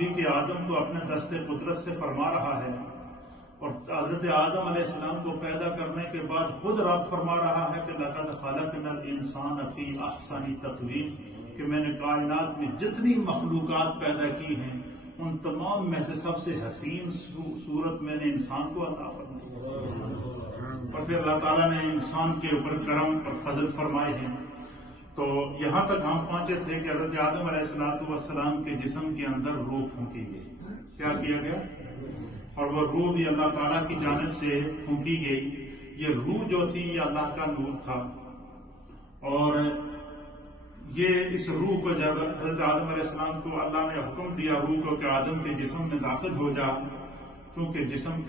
تخلیق آدم کو اپنے دست قدرت سے فرما رہا ہے، اور حضرت آدم علیہ السلام کو پیدا کرنے کے بعد خود رب فرما رہا ہے کہ لقد خلقنا الانسان فی احسن تقویم، کہ میں نے کائنات میں جتنی مخلوقات پیدا کی ہیں ان تمام میں سے سب سے حسین صورت میں نے انسان کو عطا فرمائی، اور پھر اللہ تعالیٰ نے انسان کے اوپر کرم اور فضل فرمائے ہیں۔ تو یہاں تک ہم پہنچے تھے کہ حضرت آدم علیہ السلام کے جسم کے اندر روح پھونکی گئی۔ کیا کیا گیا؟ اور وہ روح بھی اللہ تعالیٰ کی جانب سے پھونکی گئی۔ یہ روح جو تھی یہ اللہ کا نور تھا، اور یہ اس روح کو جب حضرت آدم علیہ السلام کو اللہ نے حکم دیا روح کو کہ آدم کے جسم میں داخل ہو جا، کیونکہ جسم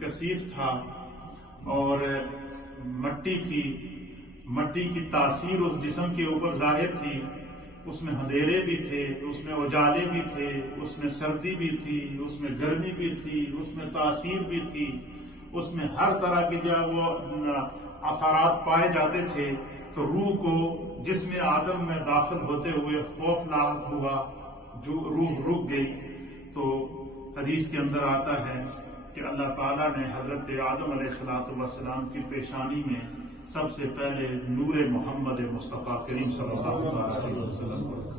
کثیف تھا اور مٹی تھی، مٹی کی تاثیر اس جسم کے اوپر ظاہر تھی، اس میں اندھیرے بھی تھے، اس میں اجالے بھی تھے، اس میں سردی بھی تھی، اس میں گرمی بھی تھی، اس میں تاثیر بھی تھی، اس میں ہر طرح کے جو وہ اثرات پائے جاتے تھے۔ تو روح کو جسم آدم میں داخل ہوتے ہوئے خوف لاحق ہوا، جو روح رک گئی۔ تو حدیث کے اندر آتا ہے کہ اللہ تعالیٰ نے حضرت آدم علیہ السلام کی پیشانی میں سب سے پہلے نور محمد مصطفیٰ کریم صلی اللہ علیہ وسلم کو،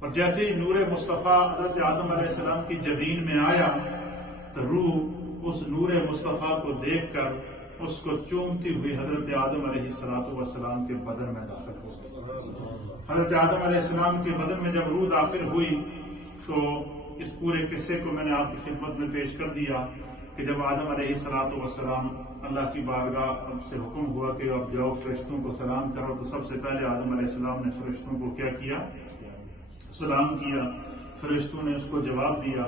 اور جیسے ہی نور مصطفیٰ حضرت آدم علیہ السلام کی جبین میں آیا تو روح اس نور مصطفیٰ کو دیکھ کر اس کو چومتی ہوئی حضرت آدم علیہ السلام کے بدن میں داخل ہو گئی۔ حضرت آدم علیہ السلام کے بدن میں جب روح داخل ہوئی تو اس پورے قصے کو میں نے آپ کی خدمت میں پیش کر دیا کہ جب آدم علیہ السلام اللہ کی بارگاہ سے حکم ہوا کہ اب جاؤ فرشتوں کو سلام کرو، تو سب سے پہلے آدم علیہ السلام نے فرشتوں کو کیا کیا؟ سلام کیا۔ فرشتوں نے اس کو جواب دیا۔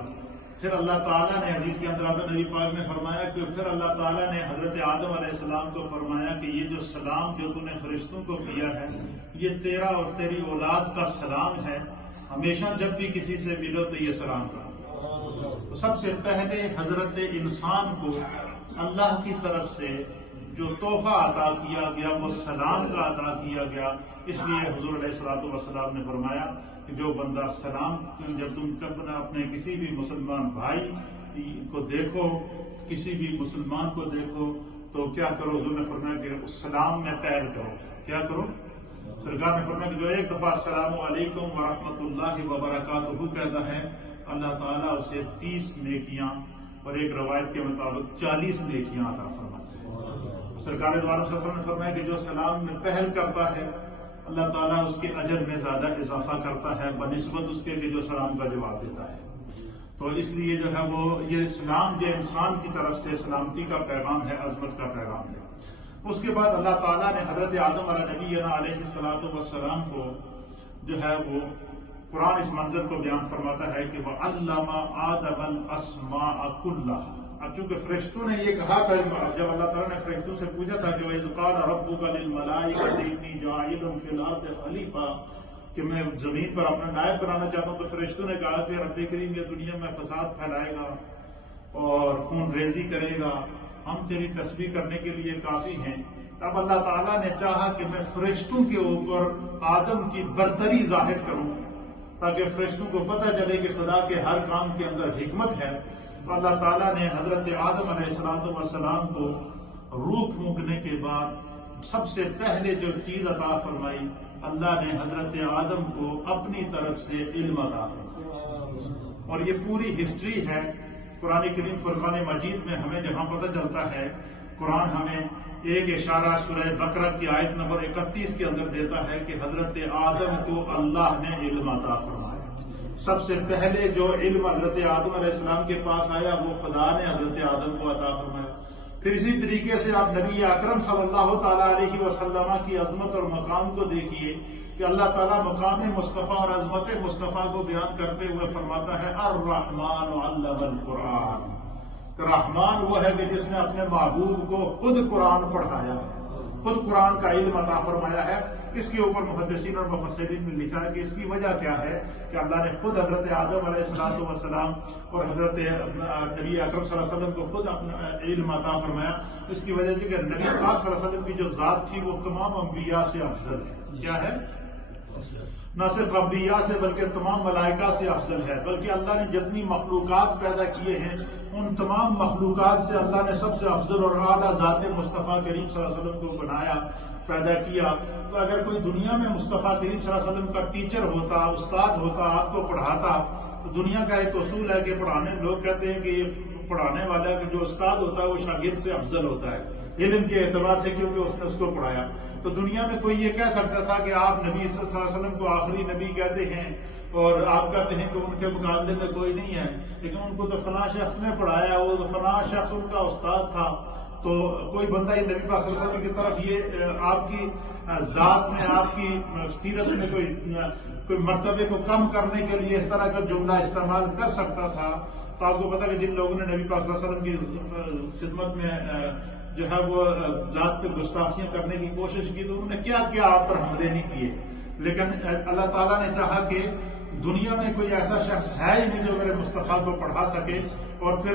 پھر اللہ تعالیٰ نے حدیث کے اندر آتا نبی پاک نے فرمایا کہ پھر اللہ تعالیٰ نے حضرت آدم علیہ السلام کو فرمایا کہ یہ جو سلام جو تم نے فرشتوں کو کیا ہے یہ تیرا اور تیری اولاد کا سلام ہے، ہمیشہ جب بھی کسی سے ملو تو یہ سلام کرو۔ تو سب سے پہلے حضرت انسان کو اللہ کی طرف سے جو تحفہ عطا کیا گیا وہ سلام کا عطا کیا گیا۔ اس لیے حضور علیہ السلام نے فرمایا کہ جو بندہ سلام، جب تم اپنے کسی بھی مسلمان بھائی کو دیکھو، کسی بھی مسلمان کو دیکھو تو کیا کرو؟ حضور نے فرمایا کہ اس سلام میں پیر کرو۔ کیا کرو؟ سرکار نے فرمایا کہ جو ایک دفعہ السلام علیکم ورحمۃ اللہ وبرکاتہ کہتا ہے اللہ تعالیٰ اسے 30 نیکیاں اور ایک روایت کے مطابق 40 نیکیاں عطا فرماتے ہیں۔ سرکار دو عالم صلی اللہ علیہ وسلم نے فرمایا کہ جو سلام میں پہل کرتا ہے اللہ تعالیٰ اس کے اجر میں زیادہ اضافہ کرتا ہے بنسبت اس کے کہ جو سلام کا جواب دیتا ہے۔ تو اس لیے جو ہے وہ یہ سلام جو انسان کی طرف سے سلامتی کا پیغام ہے، عظمت کا پیغام ہے۔ اس کے بعد اللہ تعالیٰ نے حضرت آدم نبینا علیہ السلام کو جو ہے وہ قرآن اس منظر کو بیان فرماتا ہے کہ وَعَلَّمَ آدَمَ الْأَسْمَاءَ كُلَّهَا۔ اب چونکہ فرشتوں نے یہ کہا تھا، جب اللہ تعالیٰ نے فرشتوں سے پوچھا تھا کہ وَإِذْ قَالَ رَبُّكَ لِلْمَلَائِكَةِ إِنِّي جَاعِلٌ فِي الْأَرْضِ خَلِيفَةً، کہ میں زمین پر اپنا نائب بنانا چاہتا ہوں، تو فرشتوں نے کہا کہ رب کریم یہ دنیا میں فساد پھیلائے گا اور خون ریزی کرے گا، ہم تیری تسبیح کرنے کے لیے کافی ہیں۔ تب اللہ تعالیٰ نے چاہا کہ میں فرشتوں کے اوپر آدم کی برتری ظاہر کروں تاکہ فرشتوں کو پتہ چلے کہ خدا کے ہر کام کے اندر حکمت ہے۔ تو اللہ تعالیٰ نے حضرت آدم علیہ السلام کو روح پھونکنے کے بعد سب سے پہلے جو چیز عطا فرمائی، اللہ نے حضرت آدم کو اپنی طرف سے علم عطا فرمایا، اور یہ پوری ہسٹری ہے قرآن کریم فرقان مجید میں ہمیں جہاں پتہ چلتا ہے۔ قرآن ہمیں ایک اشارہ سورہ بقرہ کی آیت نمبر 31 کے اندر دیتا ہے کہ حضرت آدم کو اللہ نے علم عطا فرمایا۔ سب سے پہلے جو علم حضرت آدم علیہ السلام کے پاس آیا وہ خدا نے حضرت آدم کو عطا فرمایا۔ پھر اسی طریقے سے آپ نبی اکرم صلی اللہ تعالیٰ علیہ وسلم کی عظمت اور مقام کو دیکھیے کہ اللہ تعالیٰ مقام مصطفیٰ اور عظمت مصطفیٰ کو بیان کرتے ہوئے فرماتا ہے الرحمن علم القرآن۔ رحمان وہ ہے کہ جس نے اپنے محبوب کو خود قرآن پڑھایا ہے، خود قرآن کا علم عطا فرمایا ہے۔ اس کے اوپر محدثین اور مفسرین نے لکھا ہے کہ اس کی وجہ کیا ہے کہ اللہ نے خود حضرت آدم علیہ السلام اور حضرت نبی اکرم صلی اللہ علیہ وسلم کو خود اپنا علم عطا فرمایا۔ اس کی وجہ کہ نبی پاک صلی اللہ علیہ وسلم کی جو ذات تھی وہ تمام انبیاء سے افضل ہے۔ کیا ہے؟ نہ صرف انبیاء سے بلکہ تمام ملائکہ سے افضل ہے، بلکہ اللہ نے جتنی مخلوقات پیدا کیے ہیں ان تمام مخلوقات سے اللہ نے سب سے افضل اور اعلیٰ ذات مصطفیٰ کریم صلی اللہ علیہ وسلم کو بنایا، پیدا کیا۔ تو اگر کوئی دنیا میں مصطفیٰ کریم صلی اللہ علیہ وسلم کا ٹیچر ہوتا، استاد ہوتا، آپ کو پڑھاتا، تو دنیا کا ایک اصول ہے کہ پڑھانے لوگ کہتے ہیں کہ یہ پڑھانے والا جو استاد ہوتا ہے وہ شاگرد سے افضل ہوتا ہے علم کے اعتبار سے، کیونکہ اس نے اس کو پڑھایا۔ تو دنیا میں کوئی یہ کہہ سکتا تھا کہ آپ نبی صلی اللہ علیہ وسلم کو آخری نبی کہتے ہیں اور آپ کہتے ہیں کہ ان کے مقابلے میں کوئی نہیں ہے، لیکن ان کو تو فلاں شخص نے پڑھایا، وہ تو فلاں شخص ان کا استاد تھا۔ تو کوئی بندہ یہ نبی پاک صلی اللہ علیہ وسلم کی طرف یہ آپ کی ذات میں، آپ کی سیرت میں کوئی مرتبے کو کم کرنے کے لیے اس طرح کا جملہ استعمال کر سکتا تھا۔ تو آپ کو پتا کہ جن لوگوں نے نبی پاک صلی اللہ علیہ وسلم کی خدمت میں جو ہے وہ ذات پہ گستاخیاں کرنے کی کوشش کی، تو انہوں نے کیا کیا آپ پر حملے نہیں کیے، لیکن اللہ تعالیٰ نے چاہا کہ دنیا میں کوئی ایسا شخص ہے ہی نہیں جو میرے مصطفیٰ کو پڑھا سکے، اور پھر